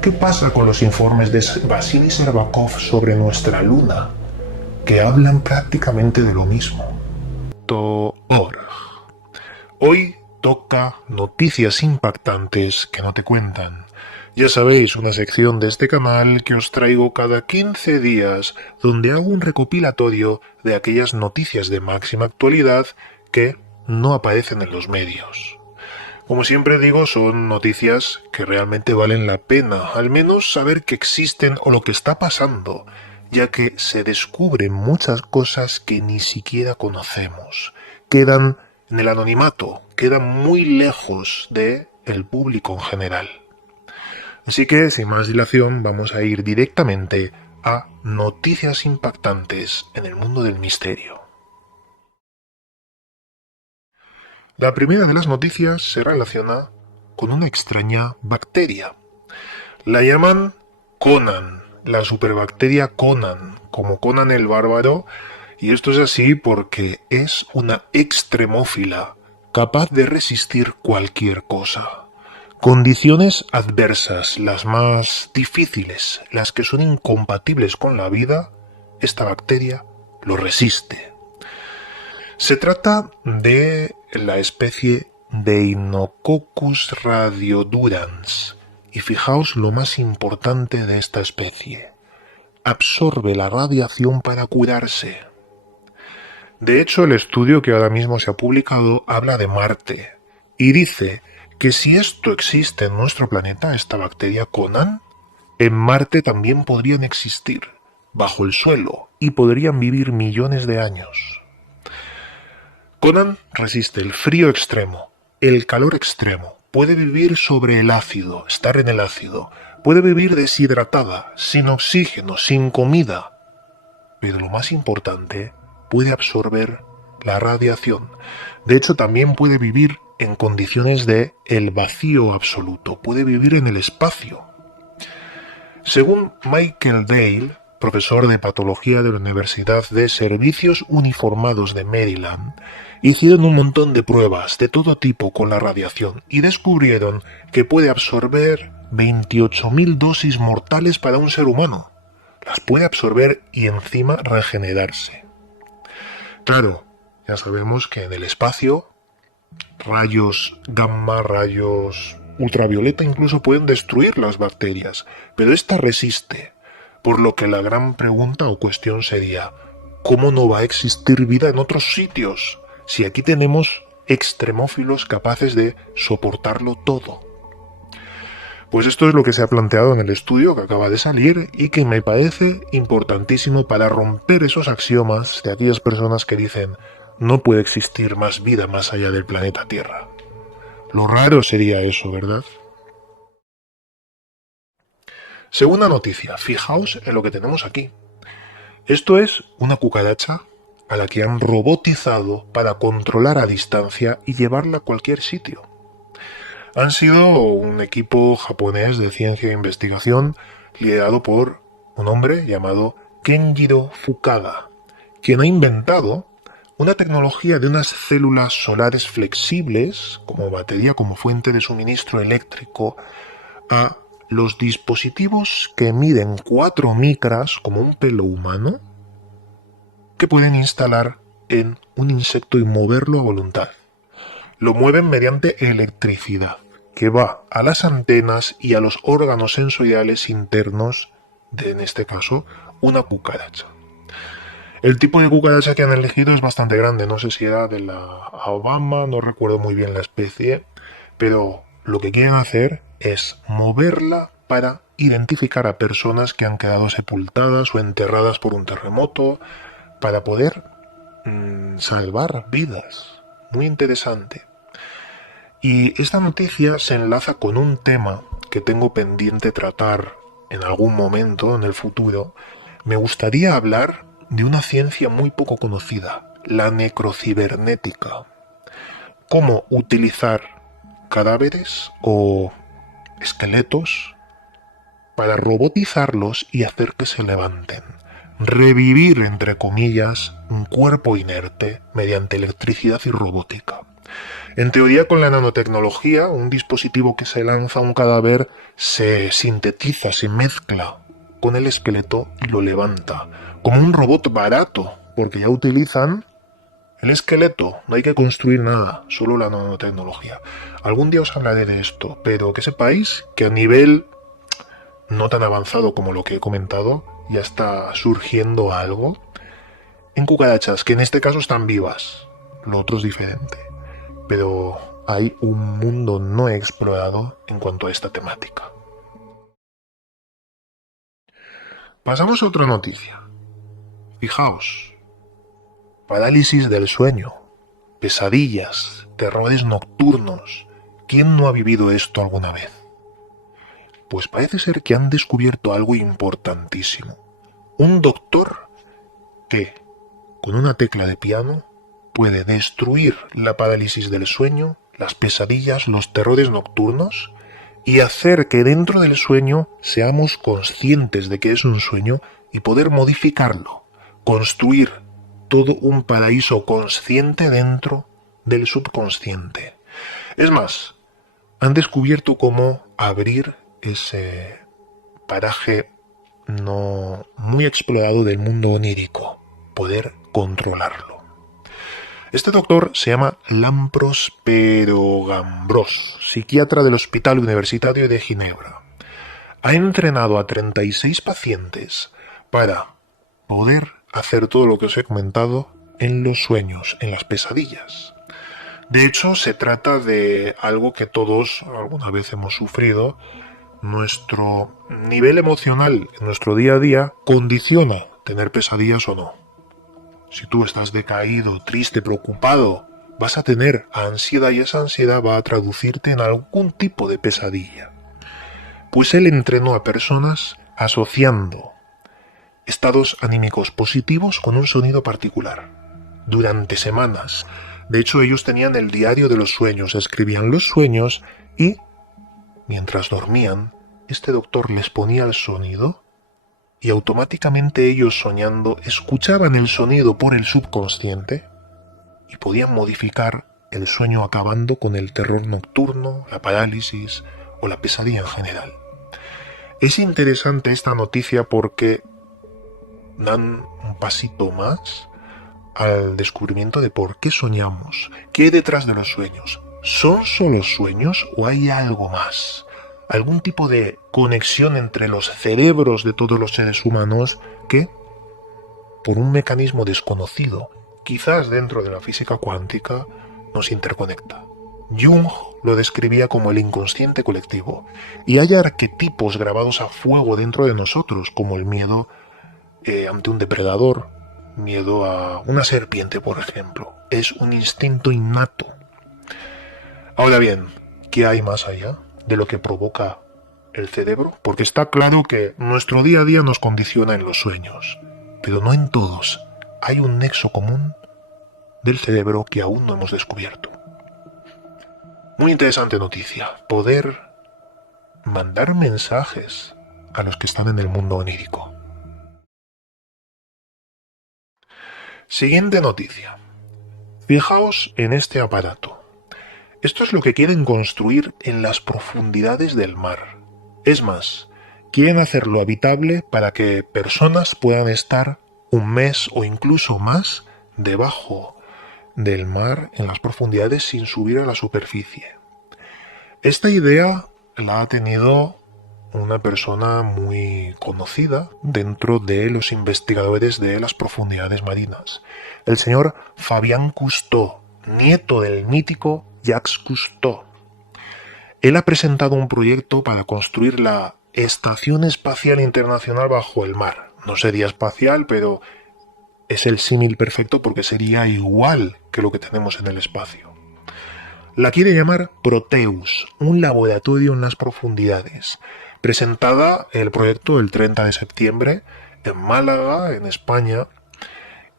¿Qué pasa con los informes de Vasily Sherbakov sobre nuestra luna, que hablan prácticamente de lo mismo? Hoy toca noticias impactantes que no te cuentan. Ya sabéis, una sección de este canal que os traigo cada 15 días, donde hago un recopilatorio de aquellas noticias de máxima actualidad que no aparecen en los medios. Como siempre digo, son noticias que realmente valen la pena, al menos saber que existen o lo que está pasando, ya que se descubren muchas cosas que ni siquiera conocemos. Quedan en el anonimato, quedan muy lejos del público en general. Así que, sin más dilación, vamos a ir directamente a noticias impactantes en el mundo del misterio. La primera de las noticias se relaciona con una extraña bacteria. La llaman Conan, la superbacteria Conan, como Conan el Bárbaro, y esto es así porque es una extremófila, capaz de resistir cualquier cosa. Condiciones adversas, las más difíciles, las que son incompatibles con la vida, esta bacteria lo resiste. Se trata de la especie Deinococcus radiodurans, y fijaos lo más importante de esta especie: absorbe la radiación para curarse. De hecho, el estudio que ahora mismo se ha publicado habla de Marte, y dice que si esto existe en nuestro planeta, esta bacteria Conan, en Marte también podrían existir, bajo el suelo, y podrían vivir millones de años. Conan resiste el frío extremo, el calor extremo, puede vivir sobre el ácido, estar en el ácido, puede vivir deshidratada, sin oxígeno, sin comida. Pero lo más importante, puede absorber la radiación. De hecho, también puede vivir en condiciones de el vacío absoluto, puede vivir en el espacio. Según Michael Dale, profesor de patología de la Universidad de Servicios Uniformados de Maryland, hicieron un montón de pruebas de todo tipo con la radiación y descubrieron que puede absorber 28.000 dosis mortales para un ser humano. Las puede absorber y encima regenerarse. Claro, ya sabemos que en el espacio rayos gamma, rayos ultravioleta incluso pueden destruir las bacterias, pero esta resiste, por lo que la gran pregunta o cuestión sería, ¿cómo no va a existir vida en otros sitios si aquí tenemos extremófilos capaces de soportarlo todo? Pues esto es lo que se ha planteado en el estudio que acaba de salir y que me parece importantísimo para romper esos axiomas de aquellas personas que dicen no puede existir más vida más allá del planeta Tierra. Lo raro sería eso, ¿verdad? Segunda noticia, fijaos en lo que tenemos aquí. Esto es una cucaracha a la que han robotizado para controlar a distancia y llevarla a cualquier sitio. Han sido un equipo japonés de ciencia e investigación liderado por un hombre llamado Kenjiro Fukaga, quien ha inventado una tecnología de unas células solares flexibles como batería, como fuente de suministro eléctrico a los dispositivos que miden 4 micras como un pelo humano que pueden instalar en un insecto y moverlo a voluntad. Lo mueven mediante electricidad, que va a las antenas y a los órganos sensoriales internos de, en este caso, una cucaracha. El tipo de cucaracha que han elegido es bastante grande, no sé si era de la Obama, no recuerdo muy bien la especie, pero lo que quieren hacer es moverla para identificar a personas que han quedado sepultadas o enterradas por un terremoto, para poder salvar vidas. Muy interesante. Y esta noticia se enlaza con un tema que tengo pendiente tratar en algún momento en el futuro. Me gustaría hablar de una ciencia muy poco conocida, la necrocibernética. Cómo utilizar cadáveres o esqueletos para robotizarlos y hacer que se levanten. Revivir, entre comillas, un cuerpo inerte mediante electricidad y robótica. En teoría, con la nanotecnología, un dispositivo que se lanza a un cadáver se sintetiza, se mezcla con el esqueleto y lo levanta, como un robot barato, porque ya utilizan el esqueleto, no hay que construir nada, solo la nanotecnología. Algún día os hablaré de esto, pero que sepáis que a nivel no tan avanzado como lo que he comentado, ya está surgiendo algo en cucarachas, que en este caso están vivas, lo otro es diferente. Pero hay un mundo no explorado en cuanto a esta temática. Pasamos a otra noticia. Fijaos, parálisis del sueño, pesadillas, terrores nocturnos. ¿Quién no ha vivido esto alguna vez? Pues parece ser que han descubierto algo importantísimo. Un doctor que, con una tecla de piano, puede destruir la parálisis del sueño, las pesadillas, los terrores nocturnos y hacer que dentro del sueño seamos conscientes de que es un sueño y poder modificarlo, construir todo un paraíso consciente dentro del subconsciente. Es más, han descubierto cómo abrir ese paraje no muy explorado del mundo onírico, poder controlarlo. Este doctor se llama Lampros Perogambros, psiquiatra del Hospital Universitario de Ginebra. Ha entrenado a 36 pacientes para poder hacer todo lo que os he comentado en los sueños, en las pesadillas. De hecho, se trata de algo que todos alguna vez hemos sufrido. Nuestro nivel emocional en nuestro día a día condiciona tener pesadillas o no. Si tú estás decaído, triste, preocupado, vas a tener ansiedad y esa ansiedad va a traducirte en algún tipo de pesadilla. Pues él entrenó a personas asociando estados anímicos positivos con un sonido particular durante semanas. De hecho, ellos tenían el diario de los sueños, escribían los sueños y, mientras dormían, este doctor les ponía el sonido y automáticamente ellos soñando escuchaban el sonido por el subconsciente y podían modificar el sueño acabando con el terror nocturno, la parálisis o la pesadilla en general. Es interesante esta noticia porque dan un pasito más al descubrimiento de por qué soñamos, qué hay detrás de los sueños. ¿Son solo sueños o hay algo más? ¿Algún tipo de conexión entre los cerebros de todos los seres humanos que, por un mecanismo desconocido, quizás dentro de la física cuántica, nos interconecta? Jung lo describía como el inconsciente colectivo, y hay arquetipos grabados a fuego dentro de nosotros, como el miedo ante un depredador, miedo a una serpiente, por ejemplo. Es un instinto innato. Ahora bien, ¿qué hay más allá de lo que provoca el cerebro? Porque está claro que nuestro día a día nos condiciona en los sueños, pero no en todos. Hay un nexo común del cerebro que aún no hemos descubierto. Muy interesante noticia, poder mandar mensajes a los que están en el mundo onírico. Siguiente noticia. Fijaos en este aparato. Esto es lo que quieren construir en las profundidades del mar. Es más, quieren hacerlo habitable para que personas puedan estar un mes o incluso más debajo del mar en las profundidades sin subir a la superficie. Esta idea la ha tenido una persona muy conocida dentro de los investigadores de las profundidades marinas, el señor Fabien Cousteau, nieto del mítico Jacques Cousteau. Él ha presentado un proyecto para construir la Estación Espacial Internacional bajo el mar. No sería espacial, pero es el símil perfecto porque sería igual que lo que tenemos en el espacio. La quiere llamar Proteus, un laboratorio en las profundidades. Presentada el proyecto el 30 de septiembre en Málaga, en España,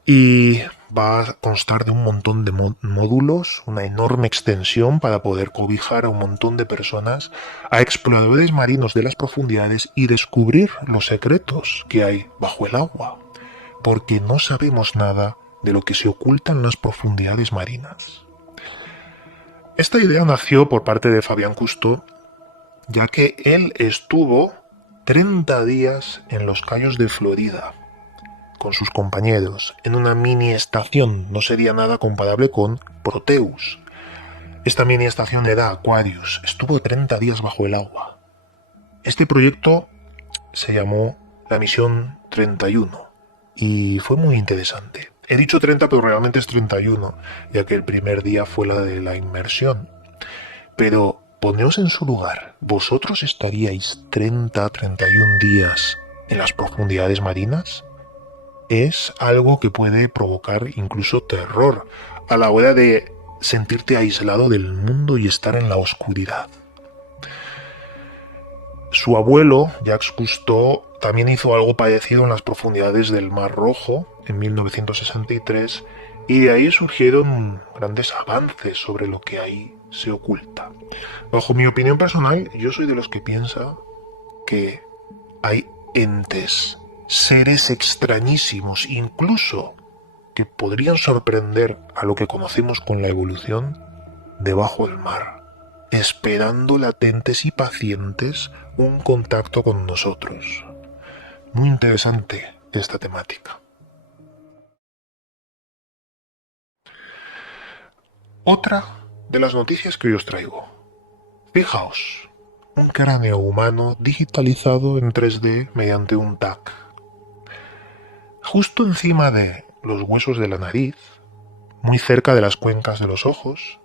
y va a constar de un montón de módulos, una enorme extensión para poder cobijar a un montón de personas, a exploradores marinos de las profundidades y descubrir los secretos que hay bajo el agua, porque no sabemos nada de lo que se oculta en las profundidades marinas. Esta idea nació por parte de Fabien Cousteau, ya que él estuvo 30 días en los Cayos de Florida con sus compañeros, en una mini estación. No sería nada comparable con Proteus. Esta mini estación era Aquarius. Estuvo 30 días bajo el agua. Este proyecto se llamó la Misión 31 y fue muy interesante. He dicho 30, pero realmente es 31, ya que el primer día fue la de la inmersión. Pero poneos en su lugar. ¿Vosotros estaríais 30, 31 días en las profundidades marinas? Es algo que puede provocar incluso terror a la hora de sentirte aislado del mundo y estar en la oscuridad. Su abuelo, Jacques Cousteau, también hizo algo parecido en las profundidades del Mar Rojo en 1963 y de ahí surgieron grandes avances sobre lo que ahí se oculta. Bajo mi opinión personal, yo soy de los que piensa que hay entes, seres extrañísimos, incluso que podrían sorprender a lo que conocemos con la evolución debajo del mar, esperando latentes y pacientes un contacto con nosotros. Muy interesante esta temática. Otra de las noticias que hoy os traigo. Fijaos, un cráneo humano digitalizado en 3D mediante un TAC. Justo encima de los huesos de la nariz, muy cerca de las cuencas de los ojos,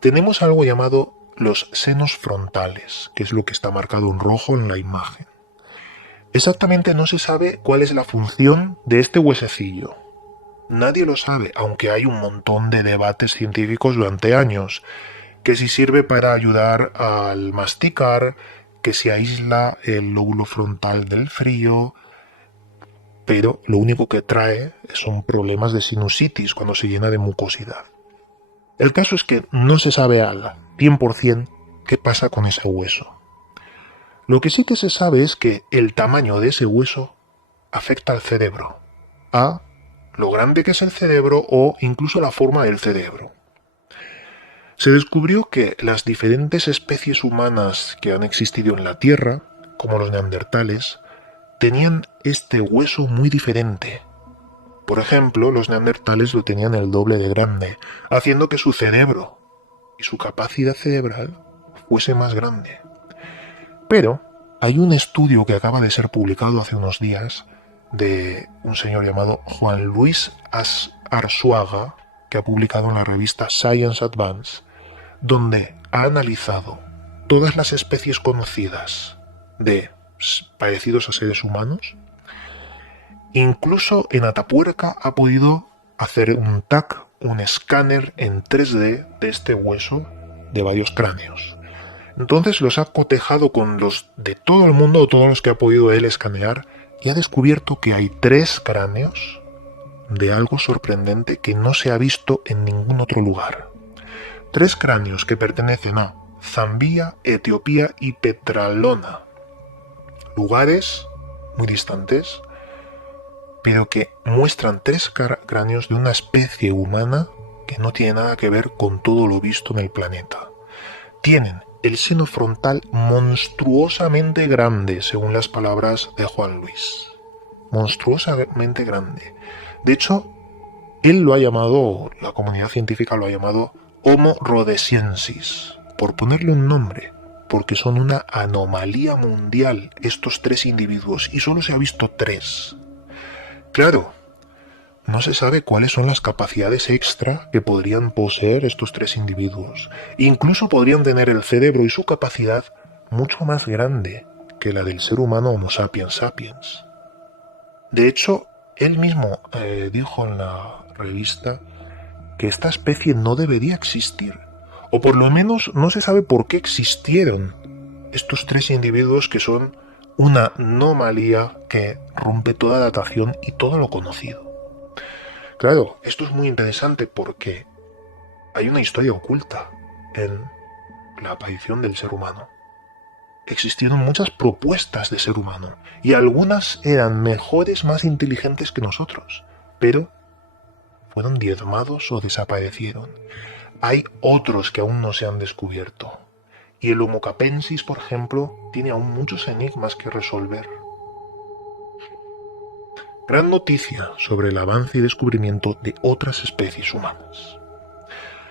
tenemos algo llamado los senos frontales, que es lo que está marcado en rojo en la imagen. Exactamente no se sabe cuál es la función de este huesecillo. Nadie lo sabe, aunque hay un montón de debates científicos durante años, que si sirve para ayudar al masticar, que si aísla el lóbulo frontal del frío, pero lo único que trae son problemas de sinusitis cuando se llena de mucosidad. El caso es que no se sabe al 100% qué pasa con ese hueso. Lo que sí que se sabe es que el tamaño de ese hueso afecta al cerebro, a lo grande que es el cerebro o incluso la forma del cerebro. Se descubrió que las diferentes especies humanas que han existido en la Tierra, como los neandertales, tenían este hueso muy diferente. Por ejemplo, los neandertales lo tenían el doble de grande, haciendo que su cerebro y su capacidad cerebral fuese más grande. Pero hay un estudio que acaba de ser publicado hace unos días de un señor llamado Juan Luis Arzuaga, que ha publicado en la revista Science Advance, donde ha analizado todas las especies conocidas de parecidos a seres humanos. Incluso en Atapuerca ha podido hacer un TAC, un escáner en 3D de este hueso de varios cráneos. Entonces los ha cotejado con los de todo el mundo, o todos los que ha podido él escanear, y ha descubierto que hay 3 cráneos de algo sorprendente que no se ha visto en ningún otro lugar. 3 cráneos que pertenecen a Zambia, Etiopía y Petralona. Lugares muy distantes, pero que muestran 3 cráneos de una especie humana que no tiene nada que ver con todo lo visto en el planeta. Tienen el seno frontal monstruosamente grande, según las palabras de Juan Luis. Monstruosamente grande. De hecho, él lo ha llamado, la comunidad científica lo ha llamado Homo rhodesiensis, por ponerle un nombre, porque son una anomalía mundial estos 3 individuos, y solo se ha visto 3. Claro, no se sabe cuáles son las capacidades extra que podrían poseer estos 3 individuos. Incluso podrían tener el cerebro y su capacidad mucho más grande que la del ser humano Homo sapiens sapiens. De hecho, él mismo dijo en la revista que esta especie no debería existir, o por lo menos no se sabe por qué existieron estos 3 individuos que son una anomalía que rompe toda datación y todo lo conocido. Claro, esto es muy interesante porque hay una historia oculta en la aparición del ser humano. Existieron muchas propuestas de ser humano y algunas eran mejores, más inteligentes que nosotros, pero fueron diezmados o desaparecieron. Hay otros que aún no se han descubierto. Y el Homo capensis, por ejemplo, tiene aún muchos enigmas que resolver. Gran noticia sobre el avance y descubrimiento de otras especies humanas.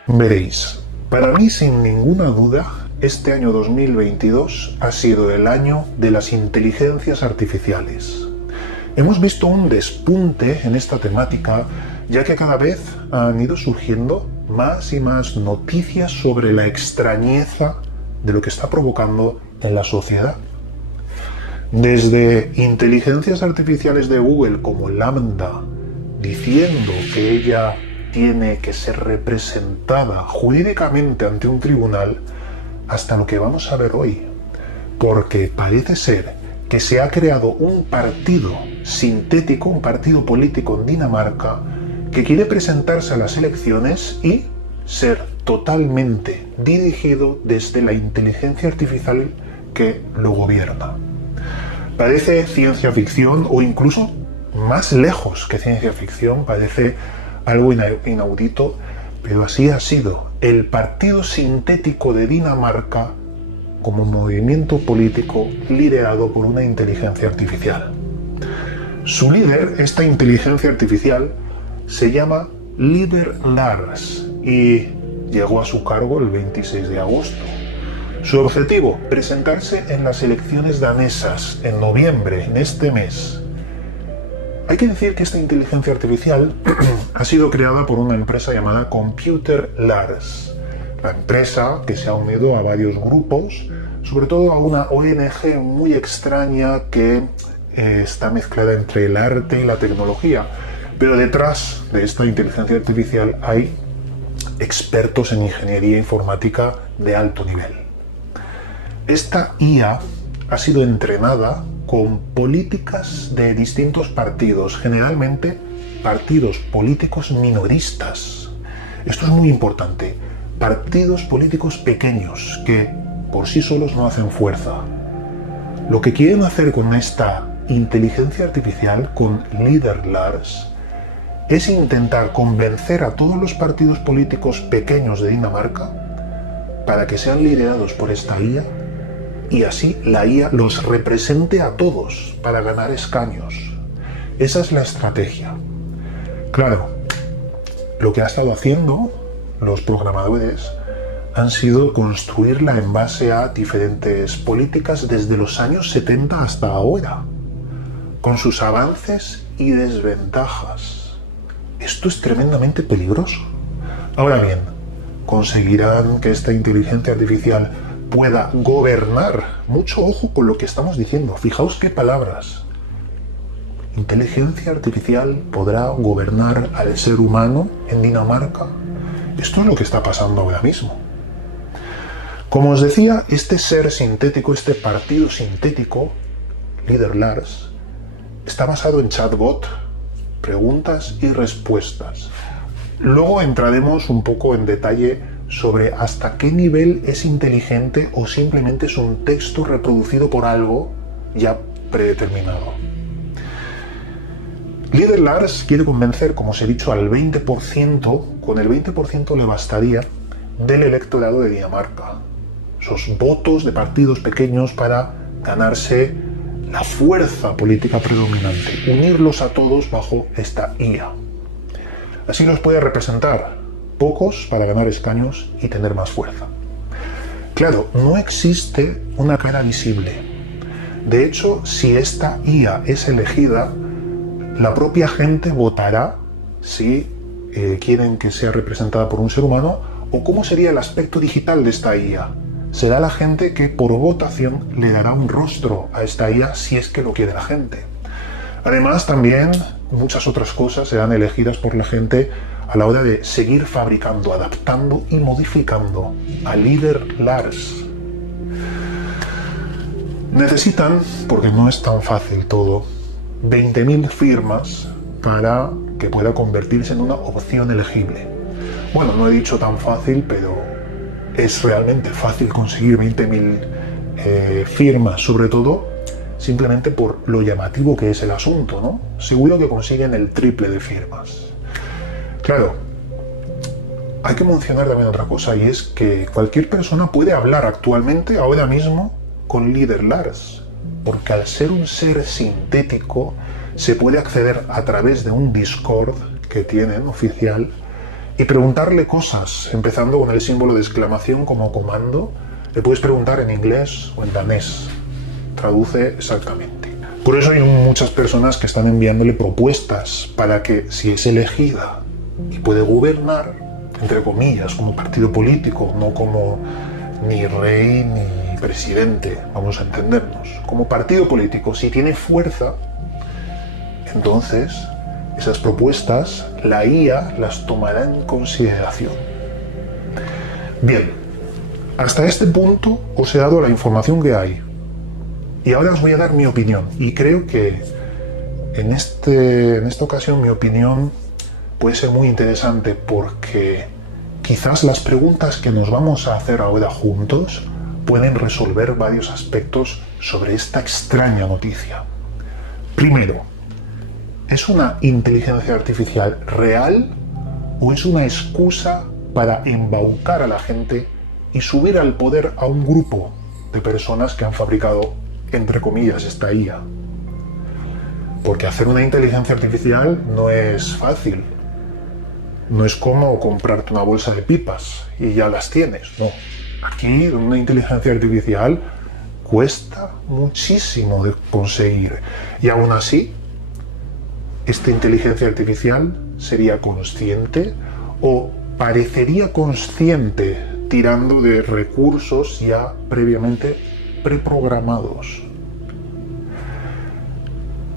Veréis, para mí sin ninguna duda, este año 2022 ha sido el año de las inteligencias artificiales. Hemos visto un despunte en esta temática, ya que cada vez han ido surgiendo más y más noticias sobre la extrañeza de lo que está provocando en la sociedad. Desde inteligencias artificiales de Google como Lambda, diciendo que ella tiene que ser representada jurídicamente ante un tribunal, hasta lo que vamos a ver hoy. Porque parece ser que se ha creado un partido sintético, un partido político en Dinamarca, que quiere presentarse a las elecciones y ser totalmente dirigido desde la inteligencia artificial que lo gobierna. Parece ciencia ficción, o incluso más lejos que ciencia ficción, parece algo inaudito, pero así ha sido. El partido sintético de Dinamarca como movimiento político liderado por una inteligencia artificial. Su líder, esta inteligencia artificial, se llama Líder Lars y llegó a su cargo el 26 de agosto. Su objetivo, presentarse en las elecciones danesas en noviembre, en este mes. Hay que decir que esta inteligencia artificial ha sido creada por una empresa llamada Computer Lars, la empresa que se ha unido a varios grupos, sobre todo a una ONG muy extraña que está mezclada entre el arte y la tecnología. Pero detrás de esta inteligencia artificial hay expertos en ingeniería informática de alto nivel. Esta IA ha sido entrenada con políticas de distintos partidos, generalmente partidos políticos minoristas. Esto es muy importante. Partidos políticos pequeños que por sí solos no hacen fuerza. Lo que quieren hacer con esta inteligencia artificial, con LeaderLars, es intentar convencer a todos los partidos políticos pequeños de Dinamarca para que sean liderados por esta IA y así la IA los represente a todos para ganar escaños. Esa es la estrategia. Claro, lo que ha estado haciendo los programadores han sido construirla en base a diferentes políticas desde los años 70 hasta ahora, con sus avances y desventajas. Esto es tremendamente peligroso. Ahora bien, ¿conseguirán que esta inteligencia artificial pueda gobernar? Mucho ojo con lo que estamos diciendo. Fijaos qué palabras. ¿Inteligencia artificial podrá gobernar al ser humano en Dinamarca? Esto es lo que está pasando ahora mismo. Como os decía, este ser sintético, este partido sintético, LeaderLars, está basado en chatbot, preguntas y respuestas. Luego entraremos un poco en detalle sobre hasta qué nivel es inteligente o simplemente es un texto reproducido por algo ya predeterminado. LeaderLars quiere convencer, como os he dicho, al 20%, con el 20% le bastaría, del electorado de Dinamarca. Esos votos de partidos pequeños para ganarse la fuerza política predominante, unirlos a todos bajo esta IA. Así los puede representar, pocos para ganar escaños y tener más fuerza. Claro, no existe una cara visible. De hecho, si esta IA es elegida, la propia gente votará si quieren que sea representada por un ser humano o cómo sería el aspecto digital de esta IA. Será la gente que por votación le dará un rostro a esta IA si es que lo quiere la gente. Además, también muchas otras cosas serán elegidas por la gente a la hora de seguir fabricando, adaptando y modificando a LeaderLars. Necesitan, porque no es tan fácil todo, 20.000 firmas para que pueda convertirse en una opción elegible. Bueno, no he dicho tan fácil, pero es realmente fácil conseguir 20.000 firmas, sobre todo simplemente por lo llamativo que es el asunto, ¿no? Seguro que consiguen el triple de firmas. Claro, hay que mencionar también otra cosa, y es que cualquier persona puede hablar actualmente, ahora mismo, con LeaderLars, porque al ser un ser sintético se puede acceder a través de un Discord que tienen oficial y preguntarle cosas, empezando con el símbolo de exclamación como comando. Le puedes preguntar en inglés o en danés, traduce exactamente. Por eso hay muchas personas que están enviándole propuestas para que, si es elegida y puede gobernar, entre comillas, como partido político, no como ni rey ni presidente, vamos a entendernos, como partido político, si tiene fuerza, entonces esas propuestas la IA las tomará en consideración. Bien, hasta este punto os he dado la información que hay y ahora os voy a dar mi opinión, y creo que en esta ocasión mi opinión puede ser muy interesante porque quizás las preguntas que nos vamos a hacer ahora juntos pueden resolver varios aspectos sobre esta extraña noticia. Primero, ¿es una inteligencia artificial real o es una excusa para embaucar a la gente y subir al poder a un grupo de personas que han fabricado, entre comillas, esta IA? Porque hacer una inteligencia artificial no es fácil. No es como comprarte una bolsa de pipas y ya las tienes, no. Aquí una inteligencia artificial cuesta muchísimo de conseguir. Y aún así, ¿esta inteligencia artificial sería consciente o parecería consciente tirando de recursos ya previamente preprogramados?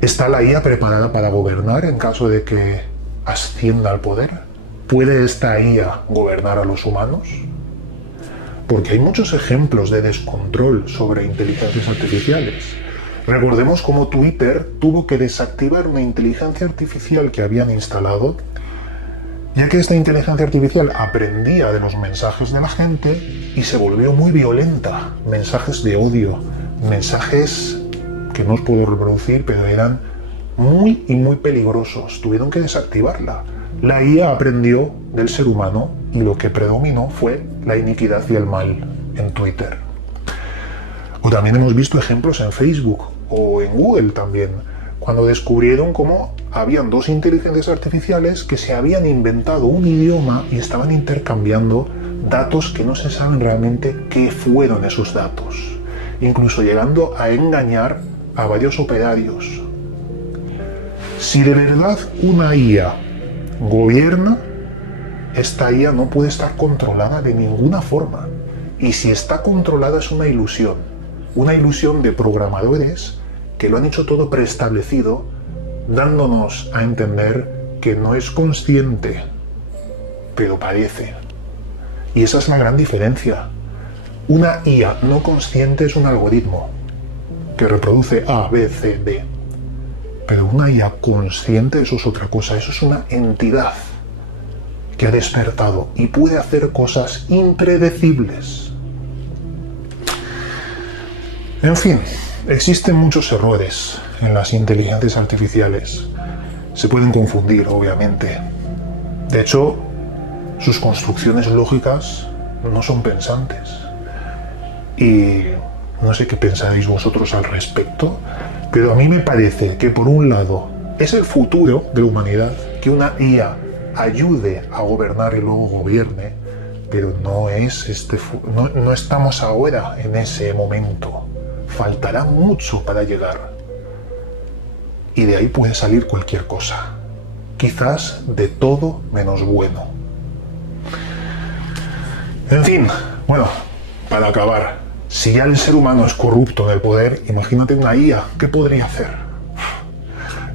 ¿Está la IA preparada para gobernar en caso de que ascienda al poder? ¿Puede esta IA gobernar a los humanos? Porque hay muchos ejemplos de descontrol sobre inteligencias artificiales. Recordemos cómo Twitter tuvo que desactivar una inteligencia artificial que habían instalado, ya que esta inteligencia artificial aprendía de los mensajes de la gente y se volvió muy violenta. Mensajes de odio, mensajes que no os puedo reproducir, pero eran muy y muy peligrosos. Tuvieron que desactivarla. La IA aprendió del ser humano y lo que predominó fue la iniquidad y el mal en Twitter. O también hemos visto ejemplos en Facebook o en Google también, cuando descubrieron cómo habían dos inteligencias artificiales que se habían inventado un idioma y estaban intercambiando datos que no se saben realmente qué fueron esos datos, incluso llegando a engañar a varios operarios. Si de verdad una IA gobierna, esta IA no puede estar controlada de ninguna forma. Y si está controlada es una ilusión de programadores que lo han hecho todo preestablecido, dándonos a entender que no es consciente, pero parece. Y esa es la gran diferencia. Una IA no consciente es un algoritmo que reproduce A, B, C, D. Pero una IA consciente, eso es otra cosa, eso es una entidad que ha despertado y puede hacer cosas impredecibles. En fin, existen muchos errores en las inteligencias artificiales. Se pueden confundir, obviamente. De hecho, sus construcciones lógicas no son pensantes. Y no sé qué pensáis vosotros al respecto, pero a mí me parece que por un lado es el futuro de la humanidad, que una IA ayude a gobernar y luego gobierne, pero no estamos ahora en ese momento. Faltará mucho para llegar. Y de ahí puede salir cualquier cosa. Quizás de todo menos bueno. En fin, bueno, para acabar, si ya el ser humano es corrupto en el poder, imagínate una IA, ¿qué podría hacer?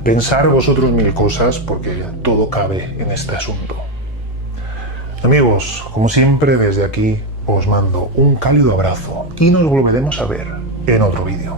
Pensar vosotros mil cosas, porque todo cabe en este asunto. Amigos, como siempre, desde aquí os mando un cálido abrazo y nos volveremos a ver en otro vídeo.